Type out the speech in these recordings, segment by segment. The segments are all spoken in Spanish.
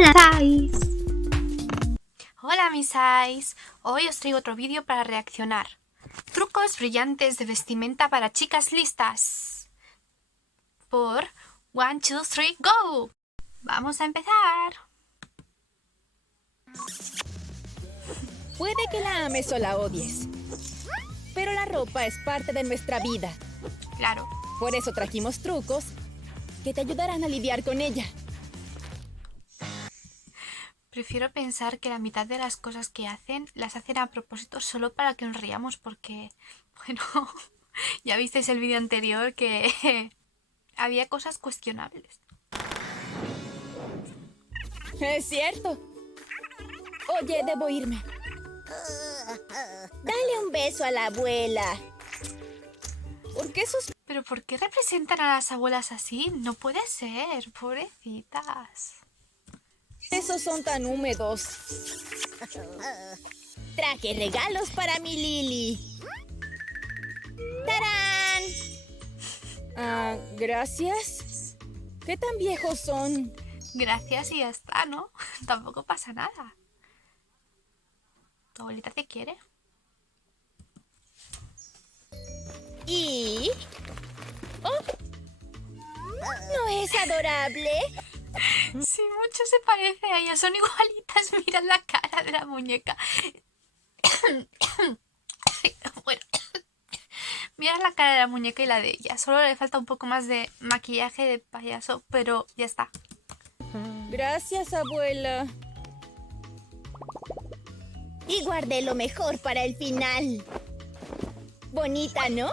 Hola, Sais. Hola mis Sais, hoy os traigo otro vídeo para reaccionar. Trucos brillantes de vestimenta para chicas listas. Por 1, 2, 3, go. Vamos a empezar. Puede que la ames o la odies, pero la ropa es parte de nuestra vida. Claro. Por eso trajimos trucos que te ayudarán a lidiar con ella. Prefiero pensar que la mitad de las cosas que hacen las hacen a propósito solo para que nos riamos porque, bueno, ya visteis el vídeo anterior que había cosas cuestionables. Es cierto. Oye, debo irme. Dale un beso a la abuela. ¿Por qué sus... ¿Pero por qué representan a las abuelas así? No puede ser, pobrecitas. esos son tan húmedos? Traje regalos para mi Lily. ¡Tarán! Gracias. ¿Qué tan viejos son? Gracias y ya está, ¿no? Tampoco pasa nada. ¿Tu abuelita te quiere? ¿Y? Oh, ¿no es adorable? Sí, mucho se parece a ella. Son igualitas. Mira la cara de la muñeca. Bueno, mira la cara de la muñeca y la de ella. Solo le falta un poco más de maquillaje de payaso, pero ya está. Gracias, abuela. Y guardé lo mejor para el final. Bonita, ¿no?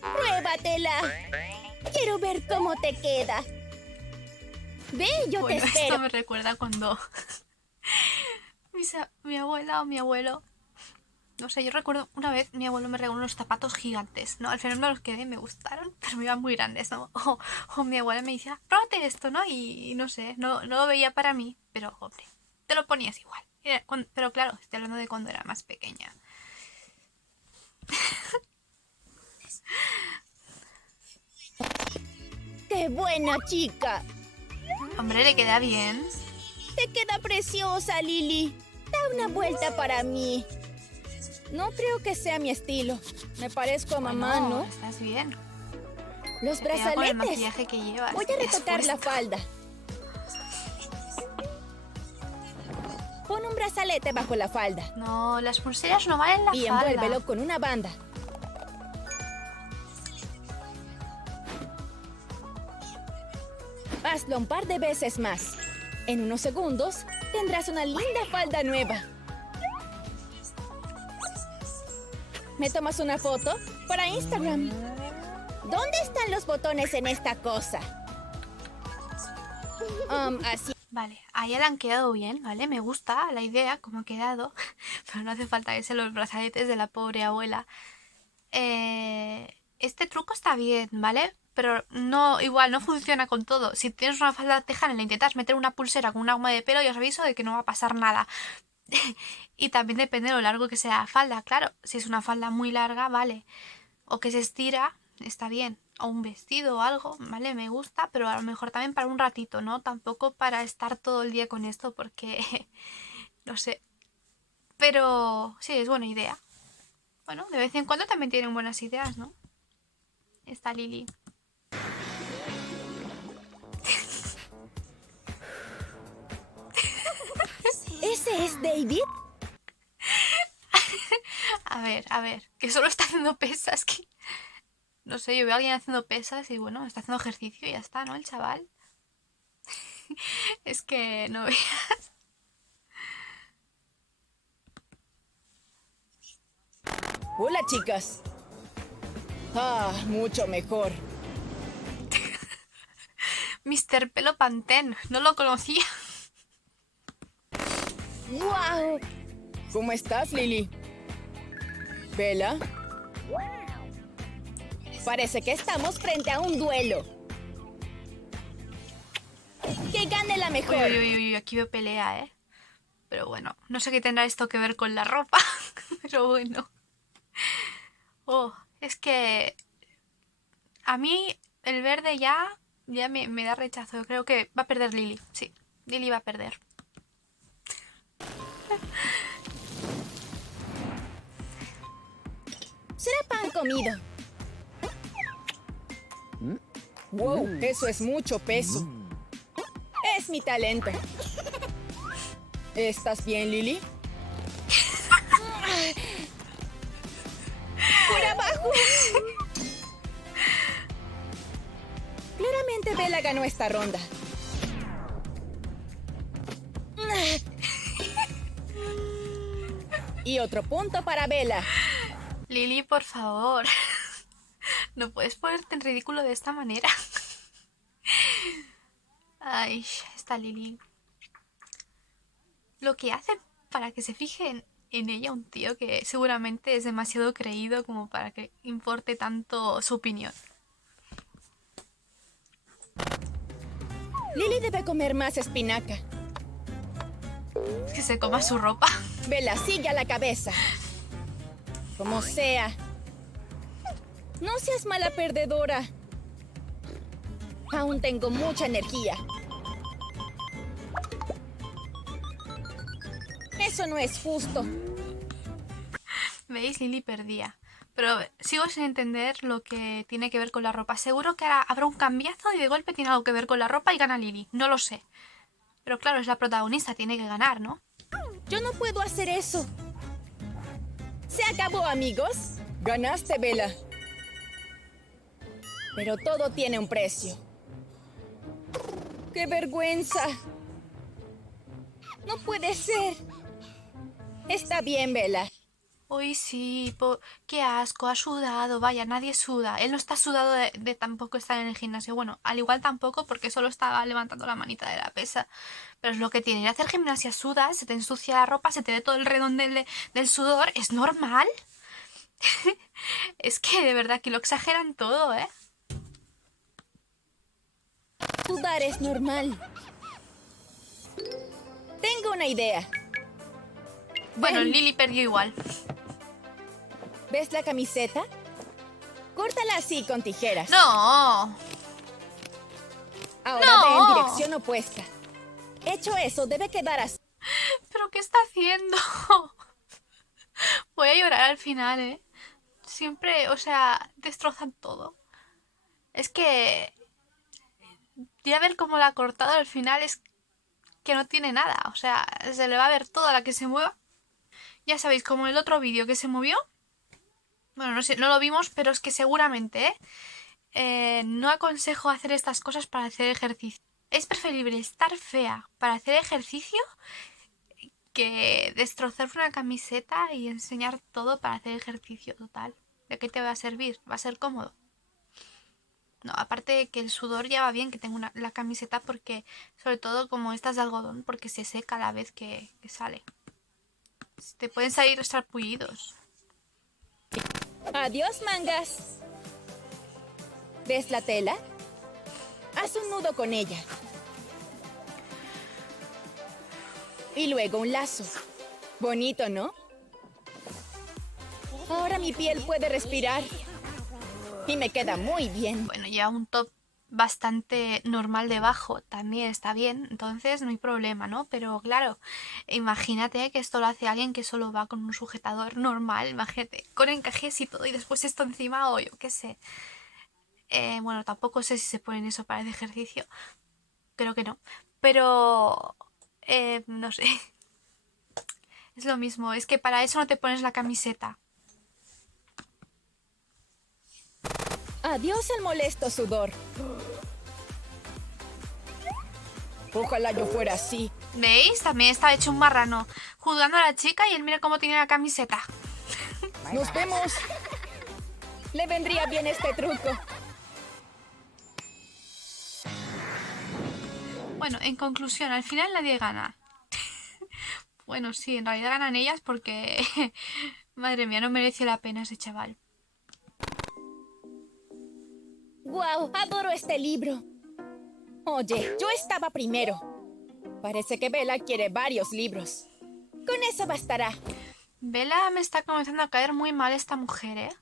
Pruébatela. Quiero ver cómo te queda. Ve, yo Bueno, te espero. esto me recuerda cuando mi abuela o mi abuelo, no sé, yo recuerdo una vez mi abuelo me regaló unos zapatos gigantes, ¿no? Al final no los quedé, me gustaron, pero me iban muy grandes, ¿no? O mi abuela me decía, pruébate esto, ¿no? Y no sé, no lo veía para mí, pero hombre, te lo ponías igual. Pero claro, estoy hablando de cuando era más pequeña. ¡Qué buena chica! Hombre, le queda bien. Te queda preciosa, Lily. Da una vuelta para mí. No creo que sea mi estilo. Me parezco a mamá, Bueno, ¿no? estás bien. Los Te queda con el brazaletes. maquillaje que llevas. Voy a retocar la puesto. falda. Pon un brazalete bajo la falda No, las pulseras no valen la y falda. envuélvelo con una banda. Hazlo un par de veces más. En unos segundos tendrás una linda falda nueva. ¿Me tomas una foto para Instagram? ¿Dónde están los botones en esta cosa? Así. Vale, a ella le han quedado bien, ¿vale? Me gusta la idea, como ha quedado. Pero no hace falta que sean los brazaletes de la pobre abuela. Este truco está bien, ¿vale? Pero no, igual, no funciona con todo. Si tienes una falda tejana y le intentas meter una pulsera con una goma de pelo, ya os aviso de que no va a pasar nada. Y también depende de lo largo que sea la falda, claro. Si es una falda muy larga, vale. O que se estira, está bien. O un vestido o algo, ¿vale? Me gusta, pero a lo mejor también para un ratito, ¿no? Tampoco para estar todo el día con esto porque, no sé. Pero sí, es buena idea. Bueno, de vez en cuando también tienen buenas ideas, ¿no? Está Lily. ¿Ese es David? A ver, que solo está haciendo pesas, que... No sé, yo veo a alguien haciendo pesas y bueno, está haciendo ejercicio y ya está, ¿no? El chaval. Es que no veas. Hola, chicas. Mucho mejor. Mr. Pelo Pantene, no lo conocía. ¡Guau! ¿Cómo estás, Lily? ¿Bella? Parece que estamos frente a un duelo. Que gane la mejor. Uy, uy, uy, aquí veo pelea, ¿eh? Pero bueno, no sé qué tendrá esto que ver con la ropa, pero bueno. Oh, es que a mí el verde ya Ya me da rechazo. Yo creo que va a perder Lily. Sí, Lily va a perder. Será pan comido. Wow, eso es mucho peso. Es mi talento. ¿Estás bien, Lily? ¡Por abajo! Claramente Bella ganó esta ronda. Y otro punto para Bella. Lily, por favor. No puedes ponerte en ridículo de esta manera. Ay, esta Lily. Lo que hace para que se fije en ella un tío que seguramente es demasiado creído como para que importe tanto su opinión. Lily debe comer más espinaca. Que se coma su ropa. Bella, sigue a la cabeza. Como sea. No seas mala perdedora. Aún tengo mucha energía. Eso no es justo. ¿Veis? Lily perdía. Pero sigo sin entender lo que tiene que ver con la ropa. Seguro que ahora habrá un cambiazo y de golpe tiene algo que ver con la ropa y gana Lily. No lo sé. Pero claro, es la protagonista, tiene que ganar, ¿no? Yo no puedo hacer eso. Se acabó, amigos. Ganaste, Bella. Pero todo tiene un precio. ¡Qué vergüenza! No puede ser. Está bien, Bella. Uy, sí, qué asco, ha sudado. Vaya, nadie suda. Él no está sudado de tampoco estar en el gimnasio. Bueno, al igual tampoco porque solo estaba levantando la manita de la pesa. Pero es lo que tiene. Ir a hacer gimnasia sudas, se te ensucia la ropa, se te ve todo el redondel del sudor. ¿Es normal? Es que de verdad que lo exageran todo, ¿eh? Sudar es normal. Tengo una idea. Bueno, Ven. Lily perdió igual. ¿Ves la camiseta? Córtala así con tijeras. ¡No! Ahora ¡No! ve en dirección opuesta. Hecho eso, debe quedar así. ¿Pero qué está haciendo? Voy a llorar al final, ¿eh? Siempre, o sea, destrozan todo. Es que ya ver cómo la ha cortado al final es que no tiene nada. O sea, se le va a ver toda la que se mueva. Ya sabéis, como el otro vídeo que se movió. Bueno, no sé, no lo vimos, pero es que seguramente, no aconsejo hacer estas cosas para hacer ejercicio. Es preferible estar fea para hacer ejercicio que destrozar una camiseta y enseñar todo para hacer ejercicio total. ¿De qué te va a servir? ¿Va a ser cómodo? No, aparte de que el sudor ya va bien que tengo la camiseta porque, sobre todo como esta es de algodón, porque se seca a la vez que sale. Te pueden salir sarpullidos. Adiós, mangas. ¿Ves la tela? Haz un nudo con ella. Y luego un lazo. Bonito, ¿no? Ahora mi piel puede respirar. Y me queda muy bien. Bueno, ya un top bastante normal debajo también está bien, entonces no hay problema, ¿no? Pero claro, imagínate que esto lo hace alguien que solo va con un sujetador normal, imagínate, con encajes y todo y después esto encima o yo qué sé. Bueno, tampoco sé si se ponen eso para el ejercicio, creo que no, pero no sé. Es lo mismo, es que para eso no te pones la camiseta. Adiós el molesto sudor. Ojalá yo fuera así. ¿Veis? También está hecho un marrano, juzgando a la chica y él mira cómo tiene la camiseta. ¡Nos vemos! Le vendría bien este truco. Bueno, en conclusión, al final nadie gana. Bueno, sí, en realidad ganan ellas porque... Madre mía, no merece la pena ese chaval. ¡Guau! Adoro este libro. Oye, yo estaba primero. Parece que Bella quiere varios libros. Con eso bastará. Bella me está comenzando a caer muy mal esta mujer, ¿eh?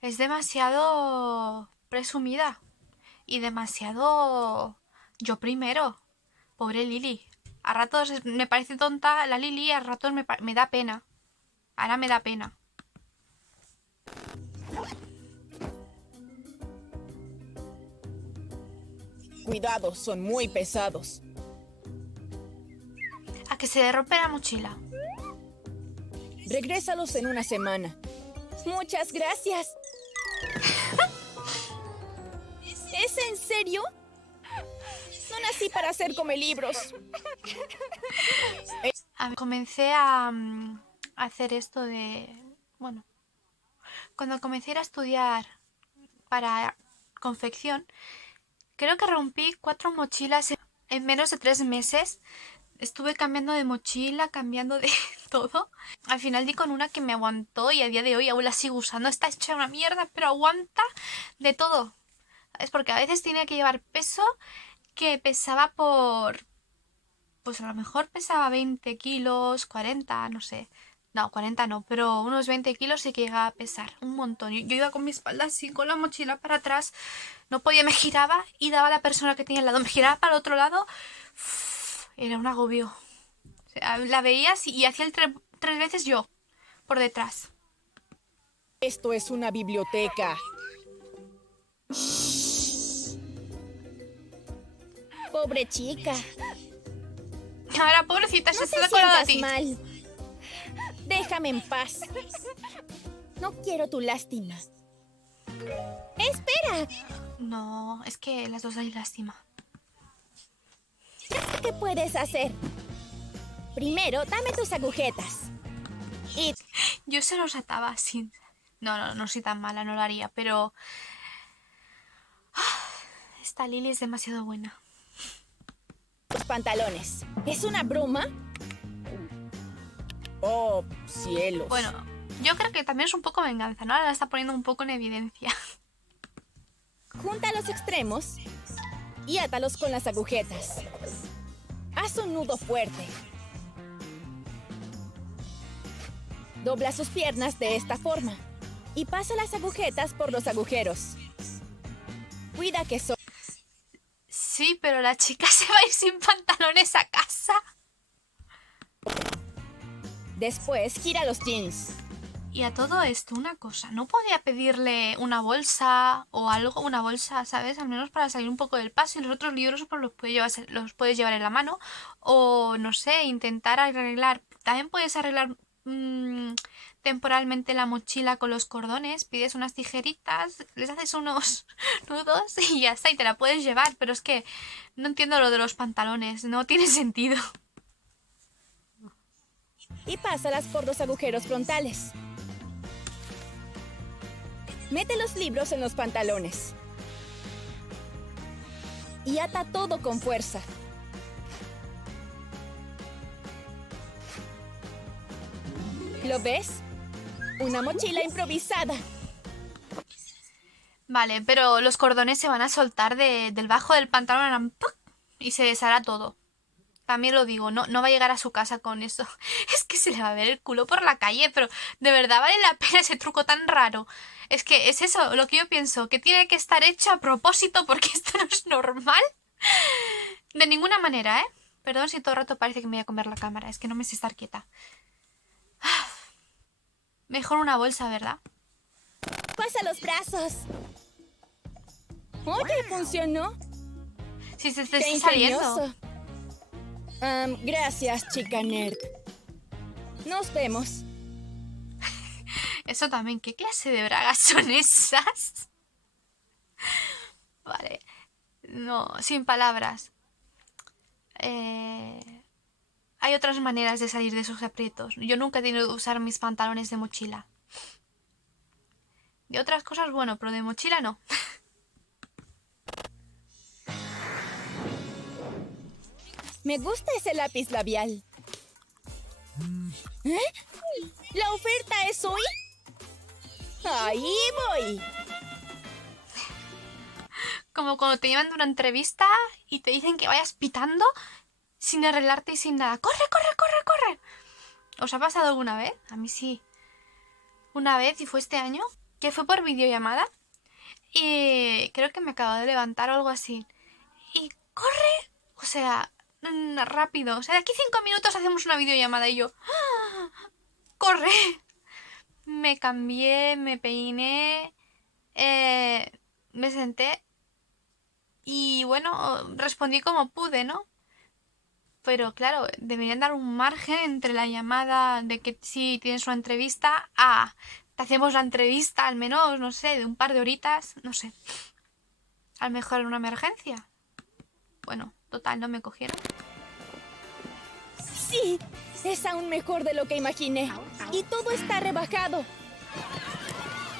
Es demasiado presumida. Y demasiado... Yo primero. Pobre Lily. A ratos me parece tonta la Lily, a ratos me da pena. Ahora me da pena. Cuidado, son muy pesados. A que se le rompe la mochila. Regrésalos en una semana. Muchas gracias. ¿Es en serio? No nací para hacer libros. Comencé a hacer esto de... Bueno, cuando comencé a ir a estudiar para confección, creo que rompí 4 mochilas en menos de 3 meses. Estuve cambiando de mochila, cambiando de todo. Al final di con una que me aguantó y a día de hoy aún la sigo usando. Está hecha una mierda, pero aguanta de todo. Es porque a veces tenía que llevar peso que pesaba por... Pues a lo mejor pesaba 20 kilos, 40, no sé. No, 40 no, pero unos 20 kilos sí que llegaba a pesar. Un montón. Yo iba con mi espalda así, con la mochila para atrás. No podía, me giraba y daba a la persona que tenía al lado. Me giraba para el otro lado. Era un agobio. O sea, la veías y hacía el 3 veces yo, por detrás. Esto es una biblioteca. Pobre chica. Ahora, pobrecita, No se te está colado a sientas ti. mal. Déjame en paz. No quiero tu lástima. ¡Espera! No, es que las dos hay lástima. Ya sé qué puedes hacer. Primero, dame tus agujetas. Y Yo se los ataba sin... No soy tan mala, no lo haría, pero... Esta Lily es demasiado buena. tus pantalones. ¿Es una broma? Oh, cielos. Bueno, yo creo que también es un poco venganza, ¿no? Ahora la está poniendo un poco en evidencia. Junta los extremos y átalos con las agujetas. Haz un nudo fuerte. Dobla sus piernas de esta forma y pasa las agujetas por los agujeros. Cuida que son... Sí, pero la chica se va a ir sin pantalones a casa. Después gira los jeans. Y a todo esto, una cosa, ¿no podía pedirle una bolsa o algo? Una bolsa, ¿sabes? Al menos para salir un poco del paso y los otros libros pues los puedes llevar en la mano. O, no sé, intentar arreglar. También puedes arreglar temporalmente la mochila con los cordones. Pides unas tijeritas, les haces unos nudos y ya está, y te la puedes llevar. Pero es que no entiendo lo de los pantalones, no tiene sentido. Y pásalas por los agujeros frontales. Mete los libros en los pantalones. Y ata todo con fuerza. ¿Lo ves? Una mochila improvisada. Vale, pero los cordones se van a soltar del bajo del pantalón harán ¡puc! Y se deshará todo. También lo digo, no va a llegar a su casa con eso. Es que se le va a ver el culo por la calle, pero ¿de verdad vale la pena ese truco tan raro? Es que es eso lo que yo pienso, que tiene que estar hecho a propósito porque esto no es normal. De ninguna manera, ¿eh? Perdón si todo el rato parece que me voy a comer la cámara, es que no me sé estar quieta. Mejor una bolsa, ¿verdad? Pasa los brazos. Oye, funcionó. Si se te ¡Qué está saliendo. ingenioso! Gracias, chica nerd. Nos vemos. Eso también, ¿qué clase de bragas son esas? Vale. No, sin palabras. Hay otras maneras de salir de esos aprietos. Yo nunca he tenido que usar mis pantalones de mochila. De otras cosas, bueno, pero de mochila no. Me gusta ese lápiz labial. ¿Eh? ¿La oferta es hoy? ¡Ahí voy! Como cuando te llevan de una entrevista y te dicen que vayas pitando sin arreglarte y sin nada. ¡Corre, corre, corre, corre! ¿Os ha pasado alguna vez? A mí sí. Una vez, y fue este año, que fue por videollamada. Y creo que me acabo de levantar o algo así. Y corre, o sea, rápido. O sea, de aquí 5 minutos hacemos una videollamada y yo... ¡ah! ¡Corre! Me cambié, me peiné, me senté y bueno, respondí como pude, ¿no? Pero claro, deberían dar un margen entre la llamada de que si tienes una entrevista a te hacemos la entrevista al menos, no sé, de un par de horitas, no sé. A lo mejor en una emergencia. Bueno, total, no me cogieron. Sí, es aún mejor de lo que imaginé. Y todo está rebajado.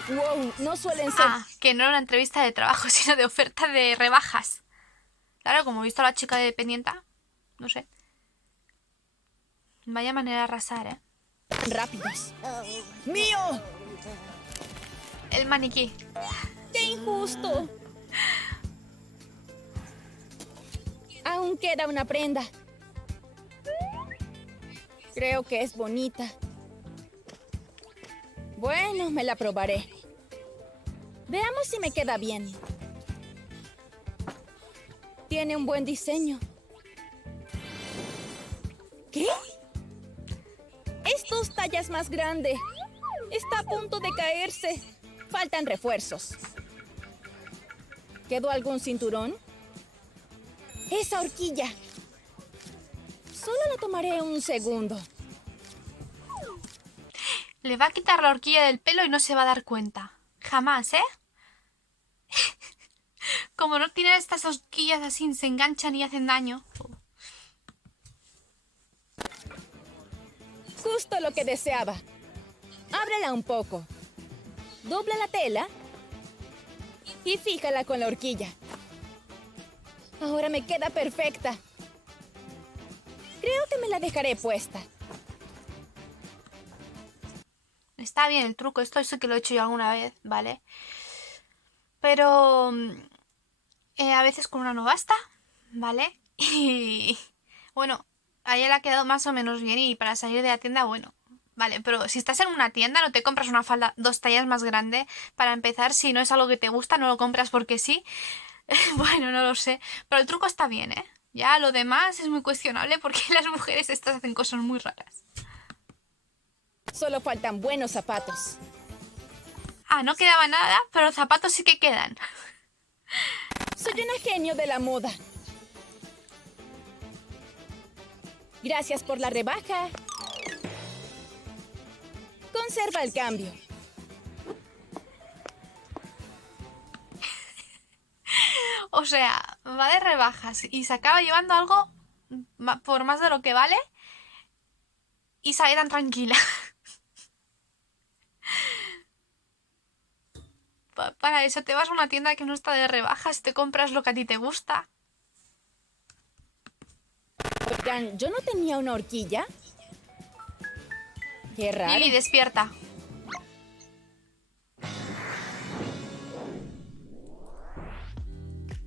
Wow, no suelen ser... Ah, que no era una entrevista de trabajo, sino de oferta de rebajas. Claro, como he visto a la chica de dependienta, no sé. Vaya manera de arrasar, ¿eh? rápidos. ¡Mío! El maniquí. ¡Qué injusto! Aún queda una prenda. Creo que es bonita. Bueno, me la probaré. Veamos si me queda bien. Tiene un buen diseño. ¿Qué? Es 2 tallas más grande. Está a punto de caerse. Faltan refuerzos. ¿Quedó algún cinturón? ¡Esa horquilla! Solo la tomaré un segundo. Le va a quitar la horquilla del pelo y no se va a dar cuenta. Jamás, ¿eh? Como no tienen estas horquillas así, se enganchan y hacen daño. Justo lo que deseaba. Ábrela un poco. Dobla la tela y fíjala con la horquilla. Ahora me queda perfecta. Creo que me la dejaré puesta. Está bien el truco, esto sí que lo he hecho yo alguna vez, ¿vale? Pero a veces con una no basta, ¿vale? Y bueno, a ella le ha quedado más o menos bien y para salir de la tienda, bueno, vale. Pero si estás en una tienda no te compras una falda 2 tallas más grande. Para empezar, si no es algo que te gusta, no lo compras porque sí. Bueno, no lo sé, pero el truco está bien, ¿eh? Ya lo demás es muy cuestionable porque las mujeres estas hacen cosas muy raras. Solo faltan buenos zapatos. Ah, no quedaba nada, pero los zapatos sí que quedan. Soy una genio de la moda. Gracias por la rebaja. Conserva el cambio. O sea, va de rebajas y se acaba llevando algo por más de lo que vale y sale tan tranquila. Para eso te vas a una tienda que no está de rebajas, te compras lo que a ti te gusta. Oigan, ¿yo no tenía una horquilla? Qué raro. Lili, despierta.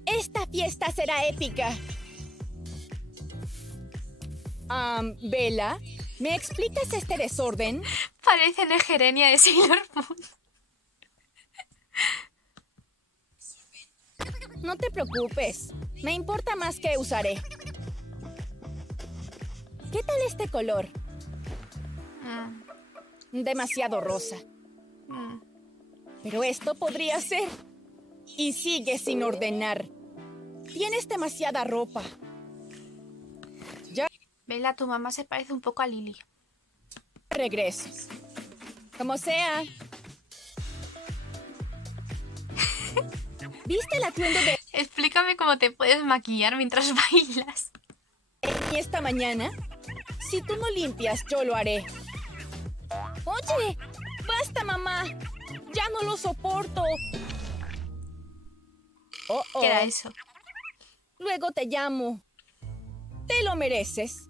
Esta fiesta será épica. Bella, ¿me explicas este desorden? Parece Negerenia de Sailor Moon. No te preocupes. Me importa más qué usaré. ¿Qué tal este color? Demasiado rosa. Pero esto podría ser. Y sigue sin ordenar. Tienes demasiada ropa. Ya Bella, tu mamá se parece un poco a Lili. regreso. Como sea. ¿Viste el atuendo de Explícame cómo te puedes maquillar mientras bailas. Amy esta mañana? Si tú no limpias, yo lo haré. Oye, basta, mamá. Ya no lo soporto. ¿Qué era eso? Luego te llamo. Te lo mereces.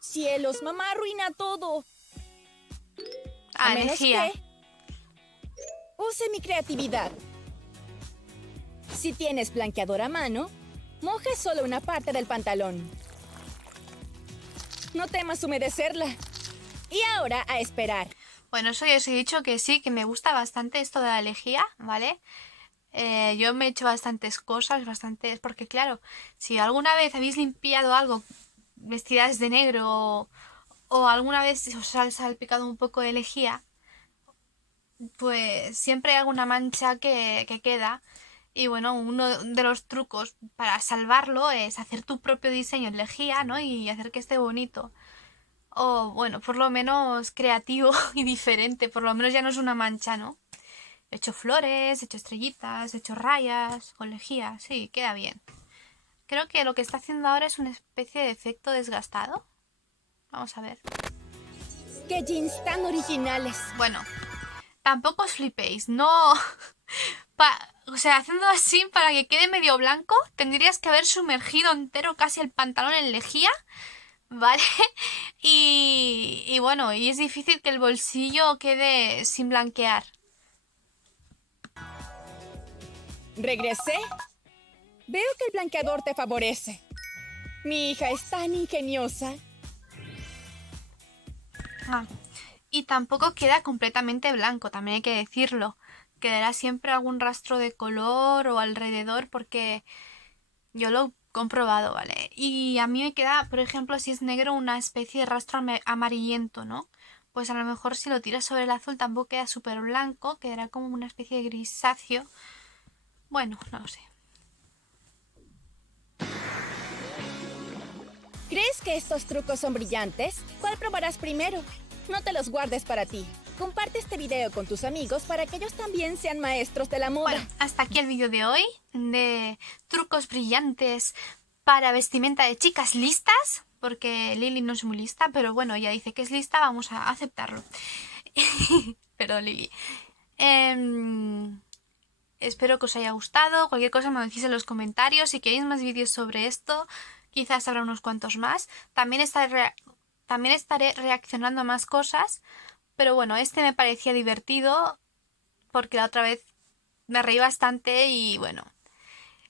Cielos, mamá arruina todo. Ah, A menos energía. que use mi creatividad. Si tienes blanqueador a mano, moja solo una parte del pantalón. No temas humedecerla. Y ahora a esperar. Bueno, eso ya os he dicho que sí, que me gusta bastante esto de la lejía, ¿vale? Yo me he hecho bastantes cosas, porque claro, si alguna vez habéis limpiado algo vestidas de negro o alguna vez os ha salpicado un poco de lejía, pues siempre hay alguna mancha que queda. Y bueno, uno de los trucos para salvarlo es hacer tu propio diseño en lejía, ¿no? Y hacer que esté bonito. O bueno, por lo menos creativo y diferente. Por lo menos ya no es una mancha, ¿no? He hecho flores, he hecho estrellitas, he hecho rayas, con lejía. Sí, queda bien. Creo que lo que está haciendo ahora es una especie de efecto desgastado. Vamos a ver. ¡Qué jeans tan originales! Bueno, tampoco os flipéis. No... O sea, haciendo así para que quede medio blanco, tendrías que haber sumergido entero casi el pantalón en lejía, ¿vale? Y bueno, y es difícil que el bolsillo quede sin blanquear. ¿Regresé? Veo que el blanqueador te favorece. Mi hija es tan ingeniosa. Ah, y tampoco queda completamente blanco, también hay que decirlo. Quedará siempre algún rastro de color o alrededor porque yo lo he comprobado, ¿vale? Y a mí me queda, por ejemplo, si es negro, una especie de rastro amarillento, ¿no? Pues a lo mejor si lo tiras sobre el azul tampoco queda súper blanco, quedará como una especie de grisáceo. Bueno, no lo sé. ¿Crees que estos trucos son brillantes? ¿Cuál probarás primero? No te los guardes para ti. Comparte este video con tus amigos para que ellos también sean maestros de la moda. Bueno, hasta aquí el vídeo de hoy de trucos brillantes para vestimenta de chicas listas, porque Lili no es muy lista, pero bueno, ella dice que es lista, vamos a aceptarlo. Perdón, Lili. Espero que os haya gustado. Cualquier cosa me decís en los comentarios. Si queréis más vídeos sobre esto, quizás habrá unos cuantos más. También estaré reaccionando a más cosas. Pero bueno, este me parecía divertido porque la otra vez me reí bastante y bueno.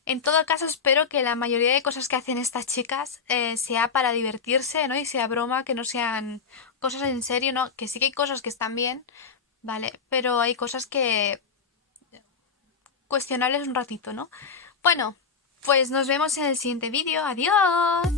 En todo caso, espero que la mayoría de cosas que hacen estas chicas sea para divertirse, ¿no? Y sea broma, que no sean cosas en serio, ¿no? Que sí que hay cosas que están bien, ¿vale? Pero hay cosas que cuestionables un ratito, ¿no? Bueno, pues nos vemos en el siguiente vídeo. ¡Adiós!